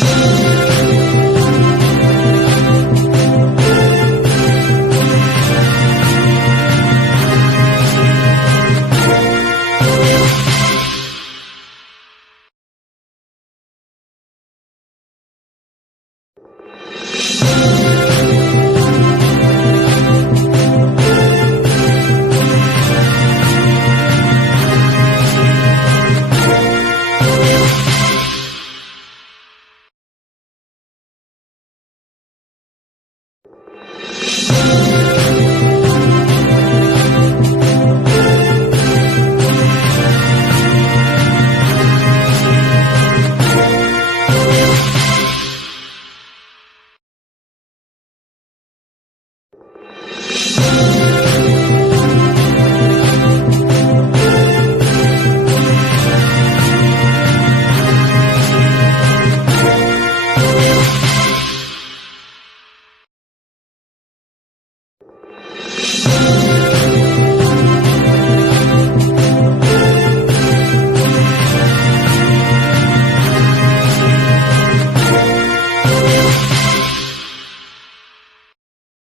Thank you. Thank you.